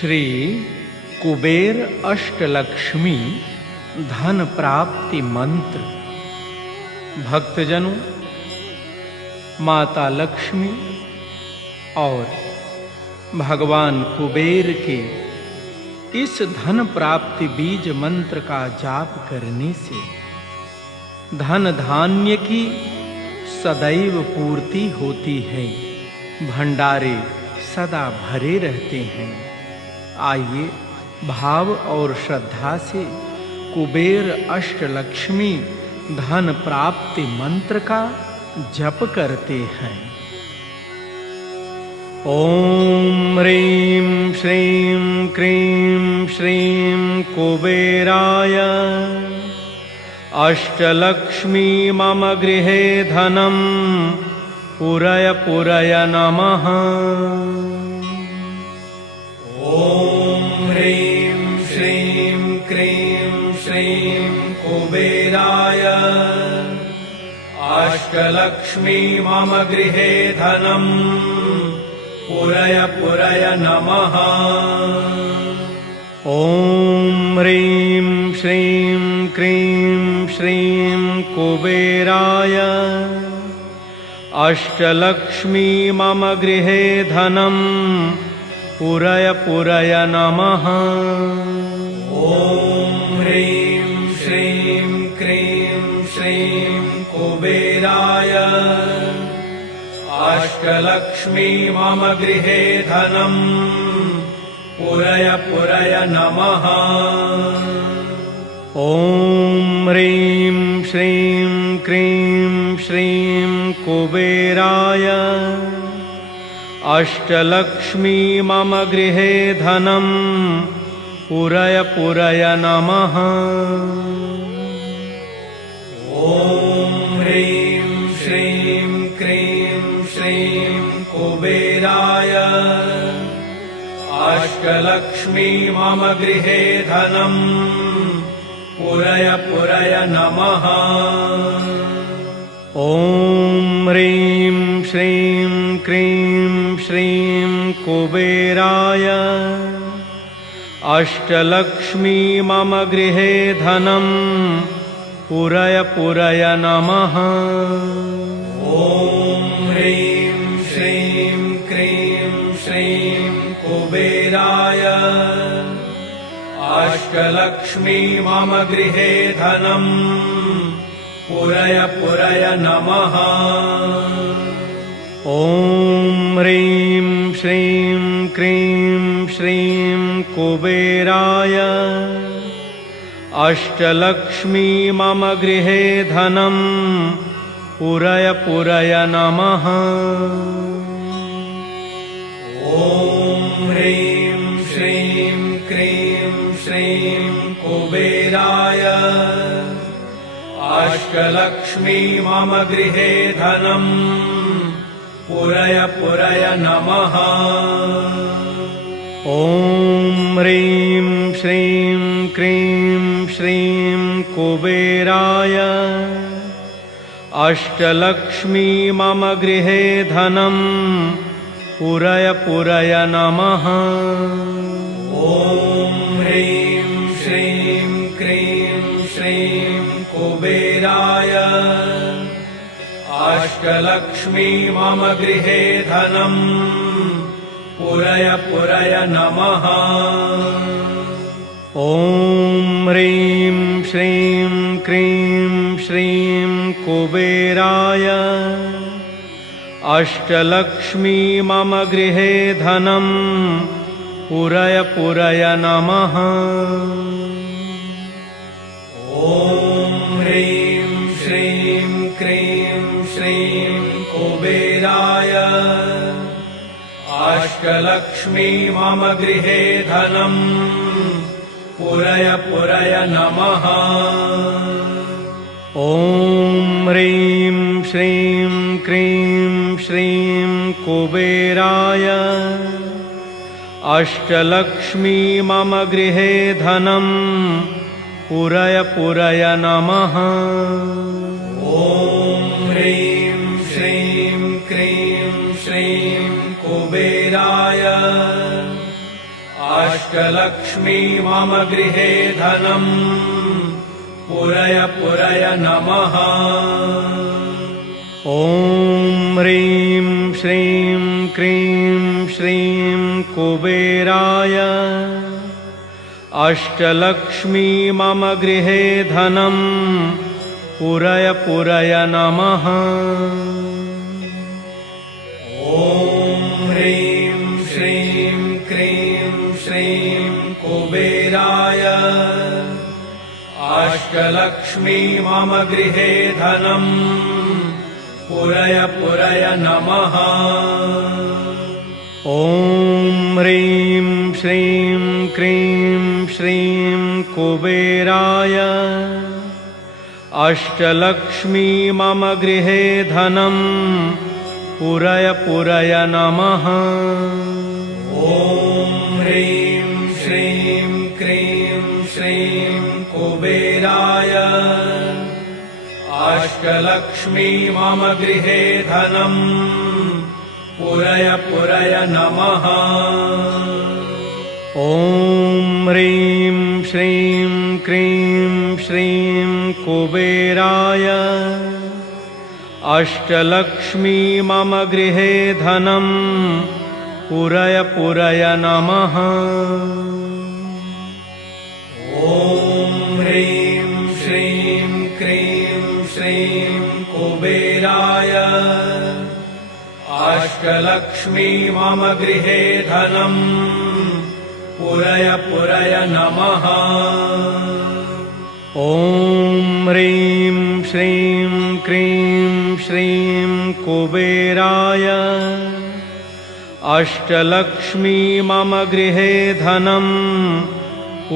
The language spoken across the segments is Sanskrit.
श्री कुबेर अष्टलक्ष्मी धन प्राप्ति मंत्र। भक्तजनों, माता लक्ष्मी और भगवान कुबेर के इस धन प्राप्ति बीज मंत्र का जाप करने से धन धान्य की सदैव पूर्ति होती है, भंडारे सदा भरे रहते हैं। आइए भाव और श्रद्धा से कुबेर अष्टलक्ष्मी धन प्राप्ति मंत्र का जप करते हैं। ओम ह्रीं श्रीं क्रीं श्रीं कुबेराय अष्टलक्ष्मी मम गृहे धनं पुरय पुरय नमः। ओम ह्रीं श्रीं क्रीं श्रीं कुबेराय अष्टलक्ष्मी मम गृहे धनं पुरय पुरय नमः। ओम ह्रीं श्रीं क्रीं श्रीं कुबेराय अष्टलक्ष्मी मम गृहे धनं पुरय पुरय नमः। ओम ह्रीं श्रीं क्रीं श्रीं कुबेराय अष्टलक्ष्मी मम गृहे धनं पुरय पुरय नमः। ओम ह्रीं श्रीं क्रीं श्रीं कुबेराय अष्टलक्ष्मी मम गृहे धनं पुरय पुरय नमः। ओम ह्रीं श्रीं क्रीं श्रीं कुबेराय अष्टलक्ष्मी मम गृहे धनं पुरय पुरय नमः। ओम ह्रीं श्रीं क्रीं श्रीं कुबेराय अष्टलक्ष्मी मम गृहे धनं पुरय पुरय नमः। ओम ह्रीं श्रीं क्रीं श्रीं कुबेराय अष्टलक्ष्मी मम गृहे धनं पुरय पुरय नमः। ओम ह्रीं श्रीं क्रीं श्रीं कुबेराय अष्टलक्ष्मी मम गृहे धनं पुरय पुरय नमः। ओम ह्रीं श्रीं क्रीं श्रीं कुबेराय अष्टलक्ष्मी मम गृहे धनं पुरय पुरय नमः। ओम ह्रीं श्रीं क्रीं श्रीं कुबेराय अष्टलक्ष्मी मम गृहे धनं पुरय पुरय नमः। ओम ह्रीं श्रीं क्रीं श्रीं कुबेराय अष्टलक्ष्मी मम गृहे धनं पुरय पुरय नमः। ओम ह्रीं श्रीं क्रीं श्रीं कुबेराय अष्टलक्ष्मी मम गृहे धनं पुरय पुरय नमः। ओम ह्रीं श्रीं क्रीं श्रीं कुबेराय अष्टलक्ष्मी मम गृहे धनं पुरय पुरय नमः। ओम ह्रीं श्रीं क्रीं श्रीं कुबेराय अष्टलक्ष्मी मम गृहे धनं पुरय पुरय नमः। ओम ह्रीं श्रीं क्रीं श्रीं कुबेराय अष्टलक्ष्मी मम गृहे धनम् पुरय पुरय नमः। ॐ ह्रीं श्रीं क्रीं श्रीं कुबेराय अष्टलक्ष्मी मम गृहे धनम् पुरय पुरय नमः। ॐ ह्रीं श्रीं क्रीं श्रीं कुबेराय अष्टलक्ष्मी मम गृहे धनम् पुरय पुरय नमः। ॐ ह्रीं श्रीं क्रीं श्रीं कुबेराय अष्टलक्ष्मी मम गृहे धनम् पुरय पुरय नमः। ॐ ह्रीं श्रीं क्रीं श्रीं कुबेराय अष्टलक्ष्मी मम गृहे धनम् पुरय पुरय नमः। ॐ ह्रीं श्रीं क्रीं श्रीं कुबेराय अष्टलक्ष्मी मम गृहे धनम् पुरय पुरय नमः। ॐ ह्रीं श्रीं क्रीं श्रीं कुबेराय अष्टलक्ष्मी मम गृहे धनम् पुरय पुरय नमः। ॐ ह्रीं श्रीं क्रीं श्रीं कुबेराय अष्टलक्ष्मी मम गृहे धनम्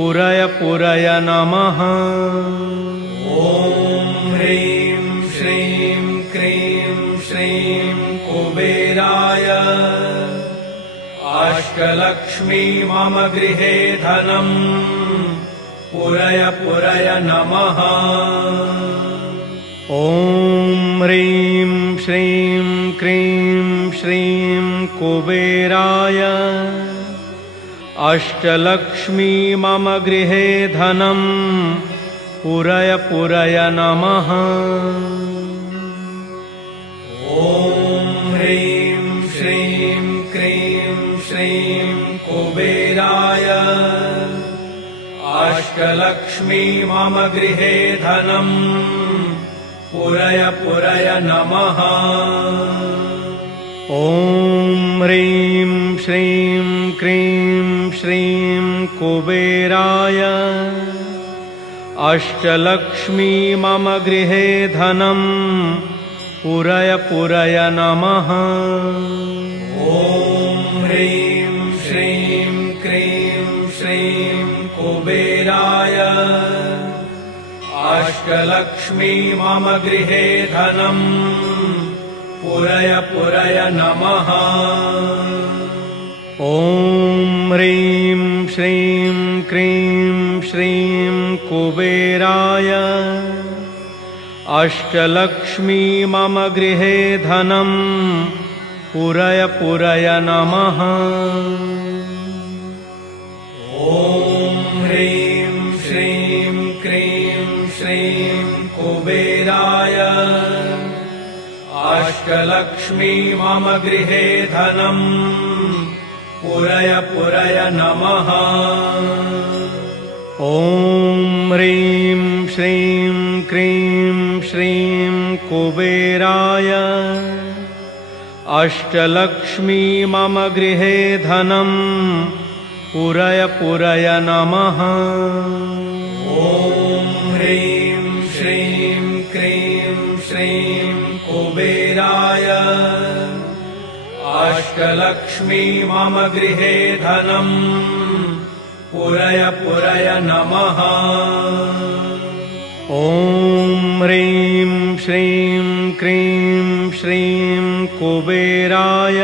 पुरय पुरय नमः। ॐ ह्रीं श्रीं क्रीं श्रीं कुबेराय अष्टलक्ष्मी मम गृहे धनम् पुरय पुरय नमः। ॐ ह्रीं श्रीं क्रीं श्रीं कुबेराय अष्टलक्ष्मी मम गृहे धनम् पुरय पुरय नमः। ॐ ह्रीं श्रीं क्रीं श्रीं कुबेराय अष्टलक्ष्मी मम गृहे धनम् पुरय पुरय नमः। ॐ ह्रीं श्रीं क्रीं श्रीं कुबेराय अष्टलक्ष्मी मम गृहे धनम् पुरय पुरय नमः। ॐ ह्रीं श्रीं क्रीं श्रीं कुबेराय अष्टलक्ष्मी मम गृहे धनम् पुरय पुरय नमः। ॐ ह्रीं श्रीं क्रीं श्रीं कुबेराय अष्टलक्ष्मी मम गृहे धनम् पुरय पुरय नमः। ॐ ह्रीं श्रीं क्रीं श्रीं कुबेराय अष्टलक्ष्मी मम गृहे धनम् पुरय पुरय नमः। ॐ ह्रीं श्रीं क्रीं श्रीं कुबेराय अष्टलक्ष्मी मम गृहे धनम् पुरय पुरय नमः। ॐ ह्रीं श्रीं क्रीं श्रीं कुबेराय अष्टलक्ष्मी मम गृहे धनम् पुरय पुरय नमः। ॐ ह्रीं श्रीं क्रीं श्रीं कुबेराय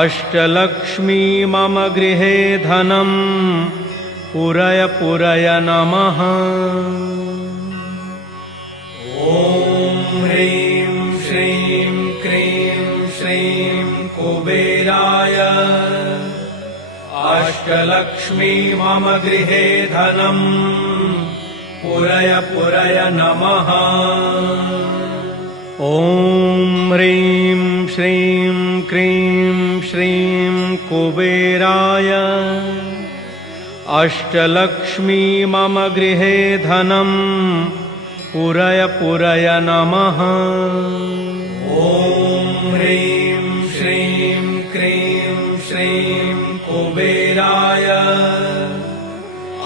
अष्टलक्ष्मी मम गृहे धनम् पुरय पुरय नमः। ॐ ह्रीं श्रीं क्रीं श्रीं कुबेराय अष्टलक्ष्मी मम गृहे धनम् पुरय पुरय नमः। ॐ ह्रीं श्रीं क्रीं श्रीं कुबेराय अष्टलक्ष्मी मम गृहे धनम् पुरय पुरय नमः। ॐ ह्रीं श्रीं क्रीं श्रीं कुबेराय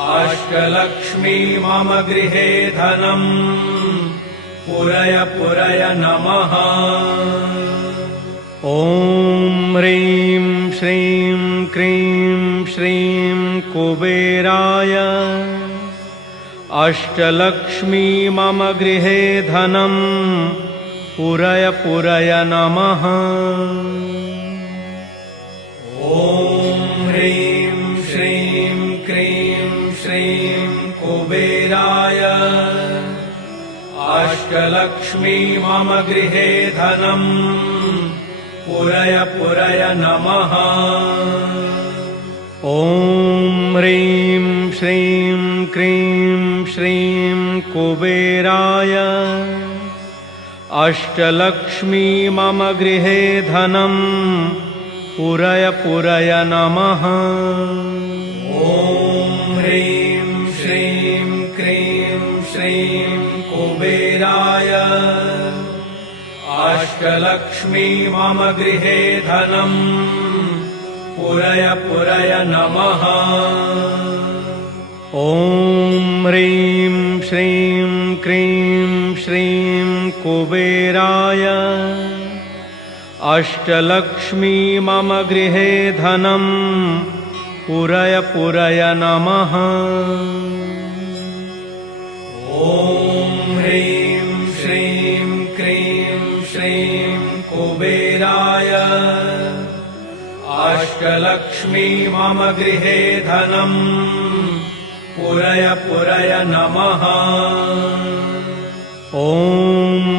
अष्टलक्ष्मी मम गृहे धनम् पुरय पुरय नमः। ॐ ह्रीं श्रीं क्रीं श्रीं कुबेराय अष्टलक्ष्मी मम गृहे धनम् पुरय पुरय नमः। ॐ ह्रीं श्रीं क्रीं श्रीं कुबेराय अष्टलक्ष्मी मम गृहे धनम् पुरय पुरय नमः। ॐ ह्रीं श्रीं क्रीं श्रीं कुबेराय अष्टलक्ष्मी मम गृहे धनम् पुरय पुरय नमः। ॐ ह्रीं श्रीं क्रीं श्रीं कुबेराय अष्टलक्ष्मी मम गृहे धनम् पुरय पुरय नमः। ॐ ह्रीं श्रीं क्रीं श्रीं कुबेराय अष्टलक्ष्मी मम गृहे धनम् पुरय पुरय नमः। ॐ ह्रीं श्रीं क्रीं श्रीं कुबेराय अष्टलक्ष्मी मम गृहे धनम् पुरय पुरय नमः। ॐ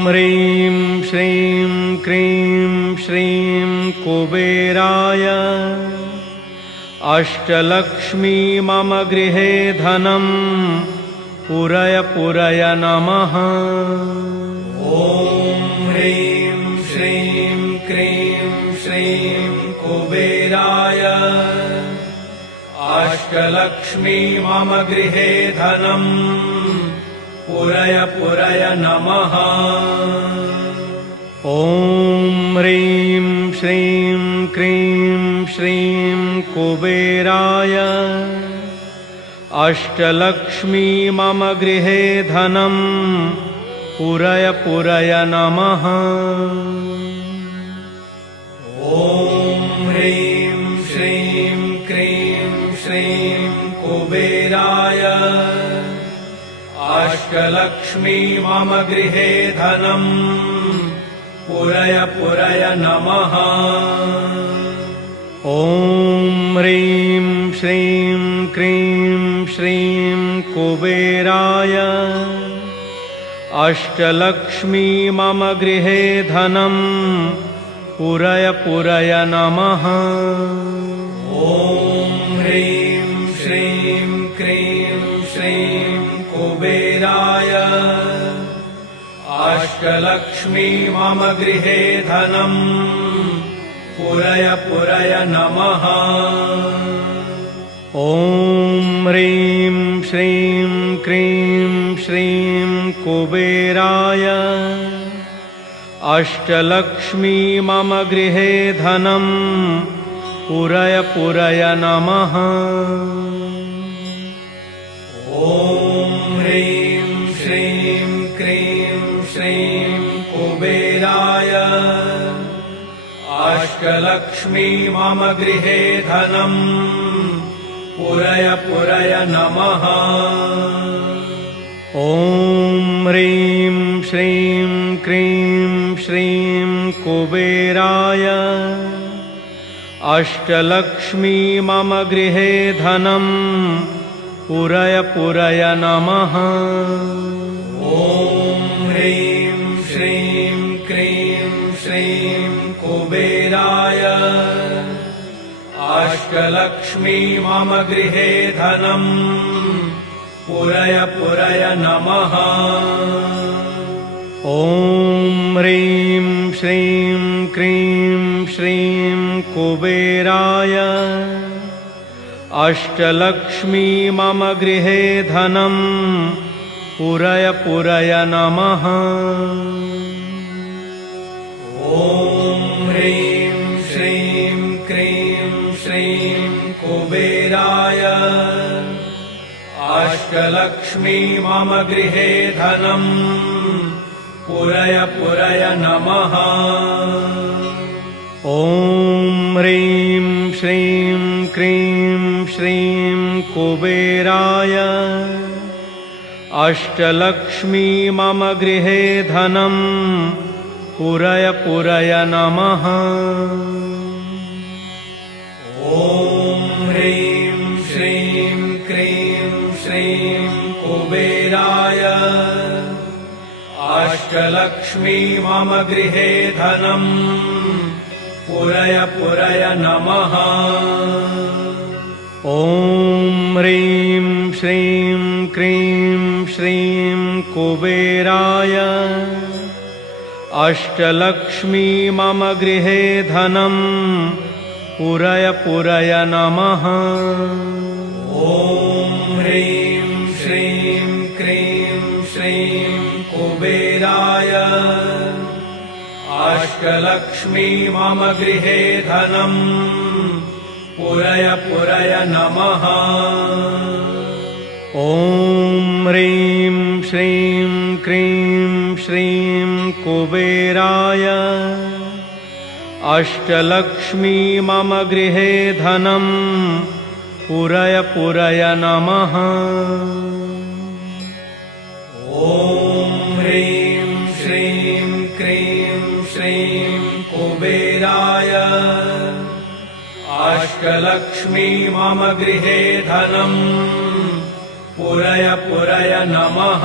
ह्रीं श्रीं क्रीं श्रीं कुबेराय अष्टलक्ष्मी मम गृहे धनम् पुरय पुरय नमः। ॐ ह्रीं श्रीं क्रीं श्रीं कुबेराय अष्टलक्ष्मी मम गृहे धनम् पुरय पुरय नमः। ॐ ह्रीं श्रीं क्रीं श्रीं कुबेराय अष्टलक्ष्मी मम गृहे धनम् पुरय पुरय नमः। ॐ ह्रीं श्रीं क्रीं श्रीं कुबेराय अष्टलक्ष्मी मम गृहे धनम् पुरय पुरय नमः। ॐ ह्रीं श्रीं क्रीं श्रीं कुबेराय अष्टलक्ष्मी मम गृहे धनम् पुरय पुरय नमः। ॐ ह्रीं श्रीं क्रीं श्रीं कुबेराय अष्टलक्ष्मी मम गृहे धनम् पुरय पुरय नमः। ॐ ह्रीं श्रीं क्रीं श्रीं कुबेराय अष्टलक्ष्मी मम गृहे धनम् पुरय पुरय नमः। ॐ ह्रीं श्रीं क्रीं श्रीं कुबेराय अष्टलक्ष्मी मम गृहे धनम् पुरय पुरय नमः। ॐ ह्रीं श्रीं क्रीं श्रीं कुबेराय अष्टलक्ष्मी मम गृहे धनम् पुरय पुरय नमः। ॐ ह्रीं श्रीं क्रीं श्रीं कुबेराय अष्टलक्ष्मी मम गृहे धनम् पुरय पुरय नमः। ॐ ह्रीं श्रीं क्रीं श्रीं कुबेराय अष्टलक्ष्मी मम गृहे धनम् पुरय पुरय नमः। ॐ ह्रीं श्रीं क्रीं श्रीं कुबेराय अष्टलक्ष्मी मम गृहे धनम् पुरय पुरय नमः। ॐ ह्रीं श्रीं क्रीं श्रीं कुबेराय अष्टलक्ष्मी मम गृहे धनम् पुरय पुरय नमः। ॐ ह्रीं श्रीं क्रीं श्रीं कुबेराय अष्टलक्ष्मी मम गृहे धनम् पुरय पुरय नमः। ॐ ह्रीं श्रीं क्रीं श्रीं कुबेराय अष्टलक्ष्मी मम गृहे धनम् पुरय पुरय नमः। ॐ ह्रीं श्रीं क्रीं श्रीं कुबेराय अष्टलक्ष्मी मम गृहे धनम् पुरय पुरय नमः। ॐ ह्रीं श्रीं क्रीं श्रीं कुबेराय अष्टलक्ष्मी मम गृहे धनम् पुरय पुरय नमः। ॐ ह्रीं श्रीं क्रीं श्रीं कुबेराय अष्टलक्ष्मी मम गृहे धनम् पुरय पुरय नमः।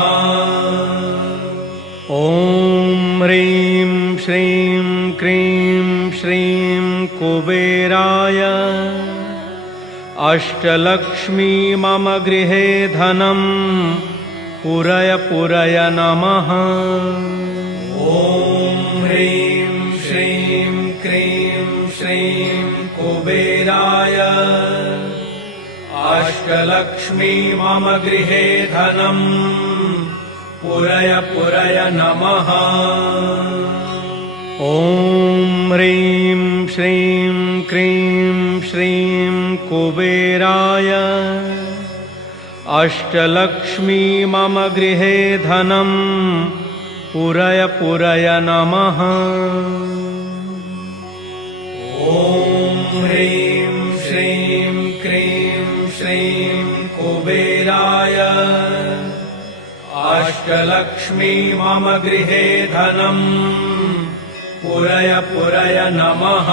ॐ ह्रीं श्रीं क्रीं श्रीं कुबेराय अष्टलक्ष्मी मम गृहे धनम् पुरय पुरय नमः। ॐ ह्रीं श्रीं क्रीं श्रीं कुबेराय अष्टलक्ष्मी मम गृहे धनम् पुरय पुरय नमः। ॐ ह्रीं श्रीं क्रीं श्रीं कुबेराय अष्टलक्ष्मी मम गृहे धनम् पुरय पुरय नमः। ॐ ह्रीं श्रीं क्रीं श्रीं कुबेराय अष्टलक्ष्मी मम गृहे धनम् पुरय पुरय नमः।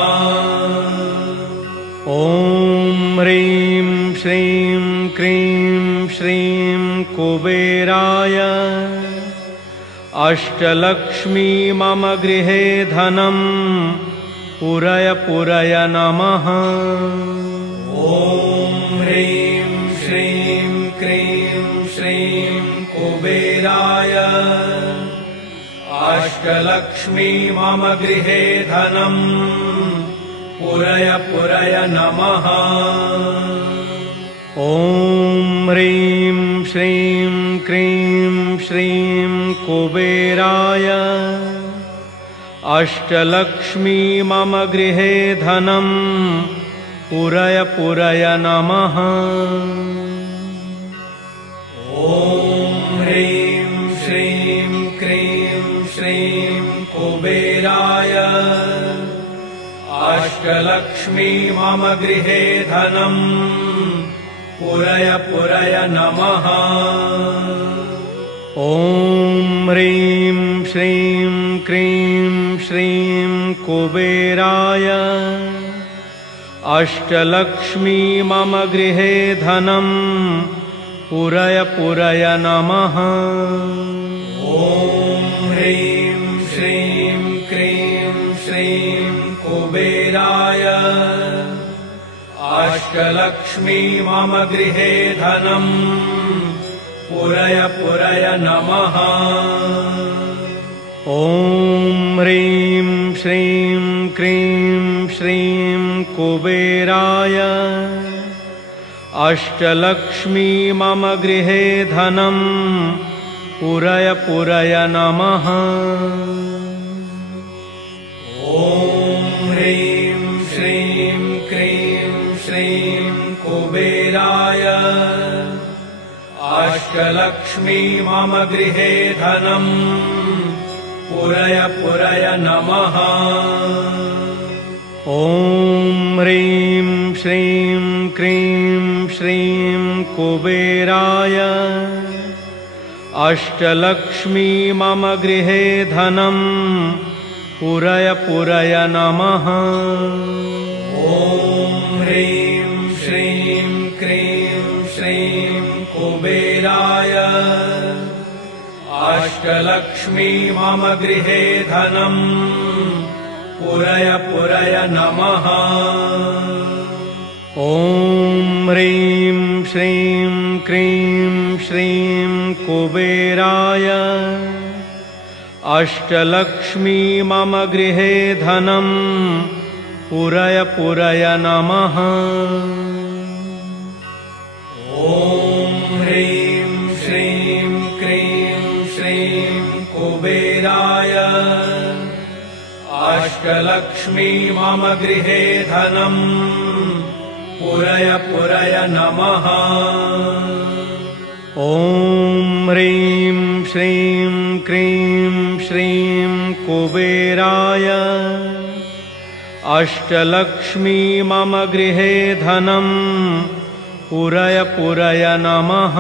ॐ ह्रीं श्रीं क्रीं श्रीं कुबेराय अष्टलक्ष्मी मम गृहे धनम् पुरय पुरय नमः। ॐ ह्रीं श्रीं क्रीं श्रीं कुबेराय अष्टलक्ष्मी मम गृहे धनम् पुरय पुरय नमः। ॐ ह्रीं श्रीं क्रीं श्रीं कुबेराय अष्टलक्ष्मी मम गृहे धनम् पुरय पुरय नमः। ॐ ह्रीं श्रीं क्रीं श्रीं कुबेराय अष्टलक्ष्मी मम गृहे धनम् पुरय पुरय नमः। ॐ ह्रीं श्रीं क्रीं श्रीं कुबेराय अष्टलक्ष्मी मम गृहे धनम् पुरय पुरय नमः। ॐ ह्रीं श्रीं क्रीं श्रीं कुबेराय अष्टलक्ष्मी मम गृहे धनम् पुरय पुरय नमः। ॐ ह्रीं श्रीं क्रीं श्रीं कुबेराय अष्टलक्ष्मी मम गृहे धनम् पुरय पुरय नमः। ॐ ह्रीं श्रीं क्रीं श्रीं कुबेराय अष्टलक्ष्मी मम गृहे धनम् पुरय पुरय नमः। ॐ ह्रीं श्रीं क्रीं श्रीं कुबेराय अष्टलक्ष्मी मम गृहे धनम् पुरय पुरय नमः। ॐ ह्रीं श्रीं क्रीं श्रीं कुबेराय अष्टलक्ष्मी मम गृहे धनम् पुरय पुरय नमः। ॐ ह्रीं श्रीं क्रीं श्रीं कुबेराय अष्टलक्ष्मी मम गृहे धनम् पुरय पुरय नमः। ॐ ह्रीं श्रीं क्रीं श्रीं कुबेराय अष्टलक्ष्मी मम गृहे धनम् पुरय पुरय नमः। ॐ ह्रीं श्रीं क्रीं श्रीं कुबेराय अष्टलक्ष्मी मम गृहे धनम् पुरय पुरय नमः।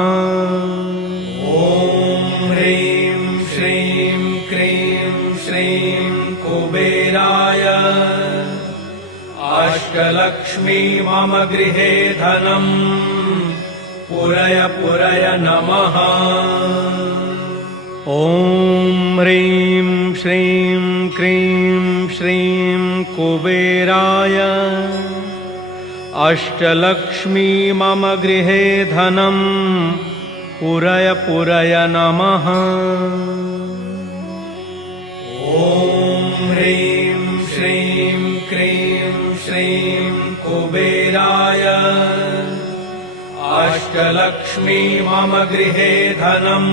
ॐ ह्रीं श्रीं क्रीं श्रीं कुबेराय अष्टलक्ष्मी मम गृहे धनम् पुरय पुरय नमः। ॐ ह्रीं श्रीं क्रीं श्रीं कुबेराय अष्टलक्ष्मी मम गृहे धनम् पुरय पुरय नमः। ॐ ह्रीं श्रीं क्रीं श्रीं कुबेराय अष्टलक्ष्मी मम गृहे धनम्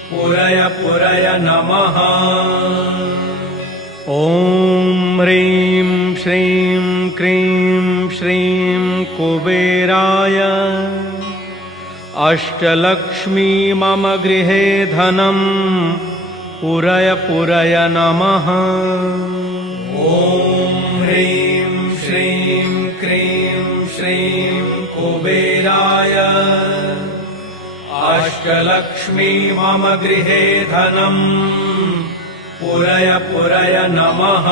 पुरय पुरय नमः। ॐ ह्रीं श्रीं क्रीं श्रीं कुबेराय अष्टलक्ष्मी मम गृहे धनम् पुरय पुरय नमः। ॐ ह्रीं श्रीं क्रीं श्रीं कुबेराय अष्टलक्ष्मी मम गृहे धनम् पुरय पुरय नमः।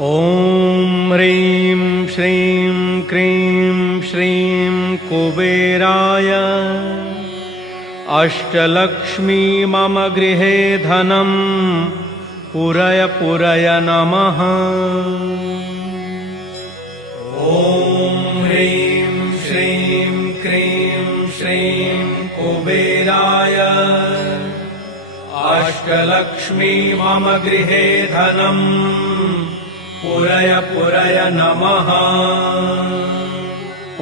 ॐ ह्रीं श्रीं क्रीं श्रीं कुबेराय अष्टलक्ष्मी मम गृहे धनम् पुरय पुरय नमः। ॐ ह्रीं श्रीं क्रीं श्रीं कुबेराय अष्टलक्ष्मी मम गृहे धनम् पुरय पुरय नमः।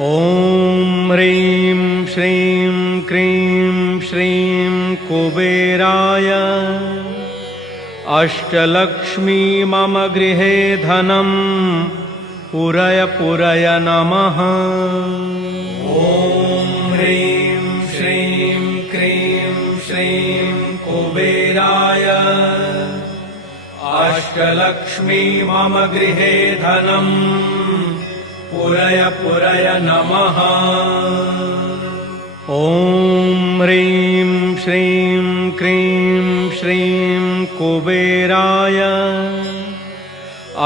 ॐ ह्रीं श्रीं क्रीं श्रीं कुबेराय अष्टलक्ष्मी मम गृहे धनम् पुरय पुरय नमः। ॐ ह्रीं श्रीं क्रीं श्रीं कुबेराय अष्टलक्ष्मी मम गृहे धनम् पुरय पुरय नमः। ॐ ह्रीं श्रीं क्रीं श्रीं कुबेराय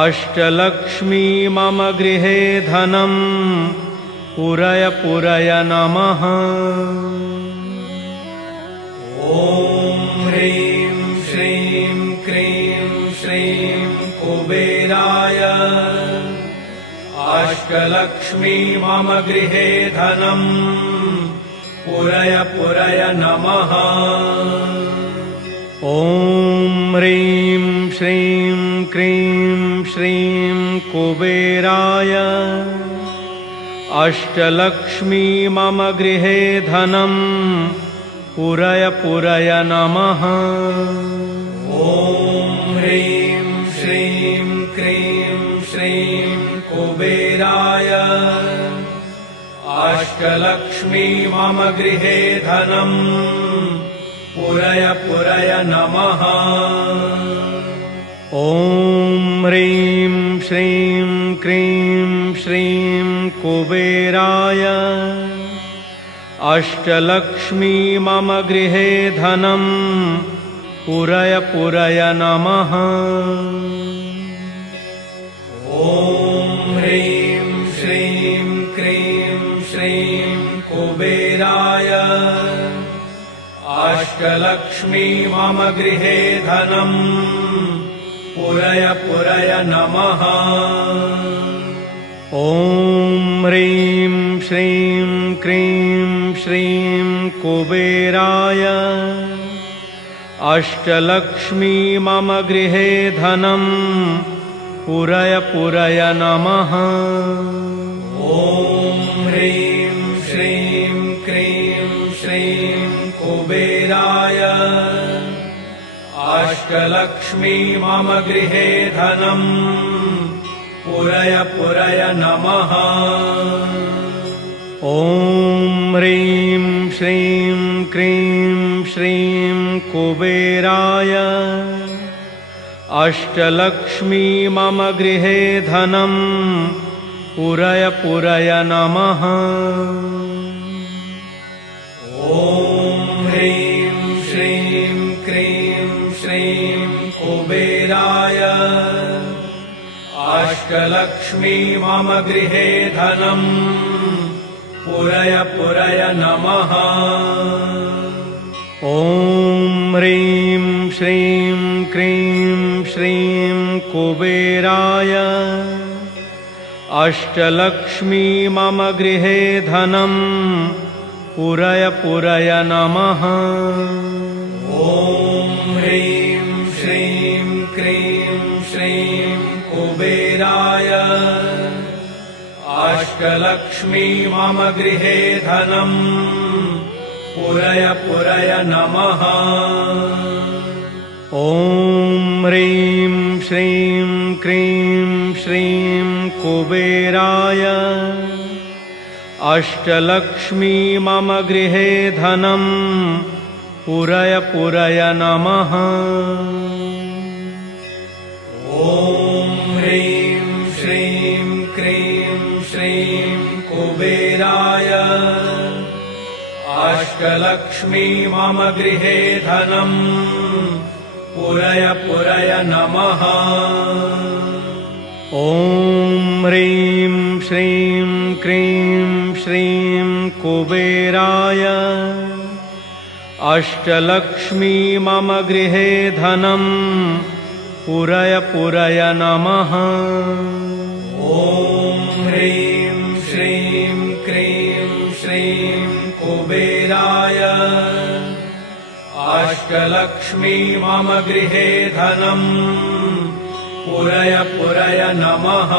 अष्टलक्ष्मी मम गृहे धनम् पुरय पुरय नमः। ॐ ह्रीं श्रीं क्रीं श्रीं कुबेराय अष्टलक्ष्मी मम गृहे धनम् पुरय पुरय नमः। ॐ ह्रीं श्रीं क्रीं श्रीं कुबेराय अष्टलक्ष्मी मम गृहे धनम् पुरय पुरय नमः। ॐ ह्रीं श्रीं क्रीं श्रीं कुबेराय अष्टलक्ष्मी मम गृहे धनम् पुरय पुरय नमः। ॐ ह्रीं श्रीं क्रीं श्रीं कुबेराय अष्टलक्ष्मी मम गृहे धनम् पुरय पुरय नमः। ॐ ह्रीं श्रीं क्रीं श्रीं कुबेराय अष्टलक्ष्मी मम गृहे धनम् पुरय पुरय नमः। ॐ ह्रीं श्रीं क्रीं श्रीं कुबेराय अष्टलक्ष्मी मम गृहे धनम् पुरय पुरय नमः। ॐ ह्रीं श्रीं क्रीं श्रीं कुबेराय अष्टलक्ष्मी मम गृहे धनम् पुरय पुरय नमः। ॐ ह्रीं श्रीं क्रीं श्रीं कुबेराय अष्टलक्ष्मी मम गृहे धनम् पुरय पुरय नमः। ॐ ह्रीं श्रीं क्रीं श्रीं कुबेराय अष्टलक्ष्मी मम गृहे धनम् पुरय पुरय नमः। ॐ ह्रीं श्रीं क्रीं श्रीं कुबेराय अष्टलक्ष्मी मम गृहे धनम् पुरय पुरय नमः। ॐ ह्रीं श्रीं क्रीं श्रीं कुबेराय अष्टलक्ष्मी मम गृहे धनम् पुरय पुरय नमः। ॐ ह्रीं श्रीं क्रीं श्रीं कुबेराय अष्टलक्ष्मी मम गृहे धनम् पुरय पुरय नमः। ॐ ह्रीं श्रीं क्रीं श्रीं कुबेराय अष्टलक्ष्मी मम गृहे धनम् पुरय पुरय नमः। ॐ ह्रीं श्रीं क्रीं श्रीं कुबेराय अष्टलक्ष्मी मम गृहे धनम् पुरय पुरय नमः। ॐ ह्रीं श्रीं क्रीं श्रीं कुबेराय अष्टलक्ष्मी मम गृहे धनम् पुरय पुरय नमः।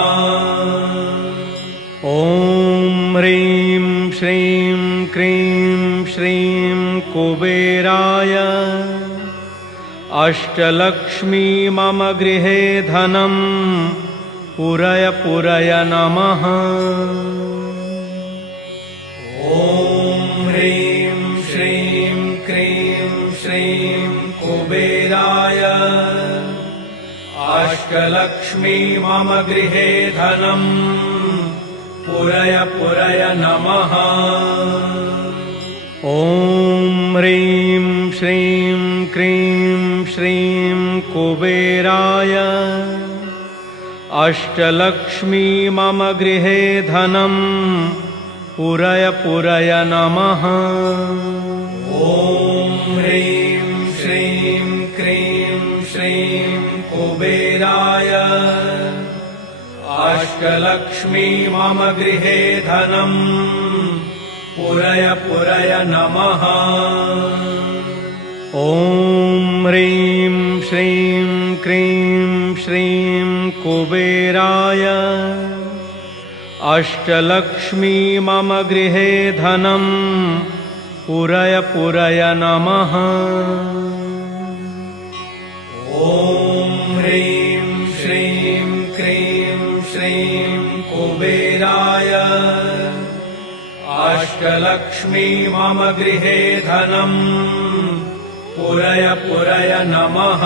ॐ ह्रीं श्रीं क्रीं श्रीं कुबेराय अष्टलक्ष्मी मम गृहे धनम् पुरय पुरय नमः। ॐ ह्रीं श्रीं क्रीं श्रीं कुबेराय अष्टलक्ष्मी मम गृहे धनम् पुरय पुरय नमः। ॐ ह्रीं श्रीं क्रीं श्रीं कुबेराय अष्टलक्ष्मी मम गृहे धनम् पुरय पुरय नमः। ॐ ह्रीं श्रीं क्रीं श्रीं कुबेराय अष्टलक्ष्मी मम गृहे धनम् पुरय पुरय नमः। ॐ ह्रीं श्रीं क्रीं श्रीं कुबेराय अष्टलक्ष्मी मम गृहे धनम् पुरय पुरय नमः। ॐ ह्रीं श्रीं क्रीं श्रीं कुबेराय अष्टलक्ष्मी मम गृहे धनम् पुरय पुरय नमः।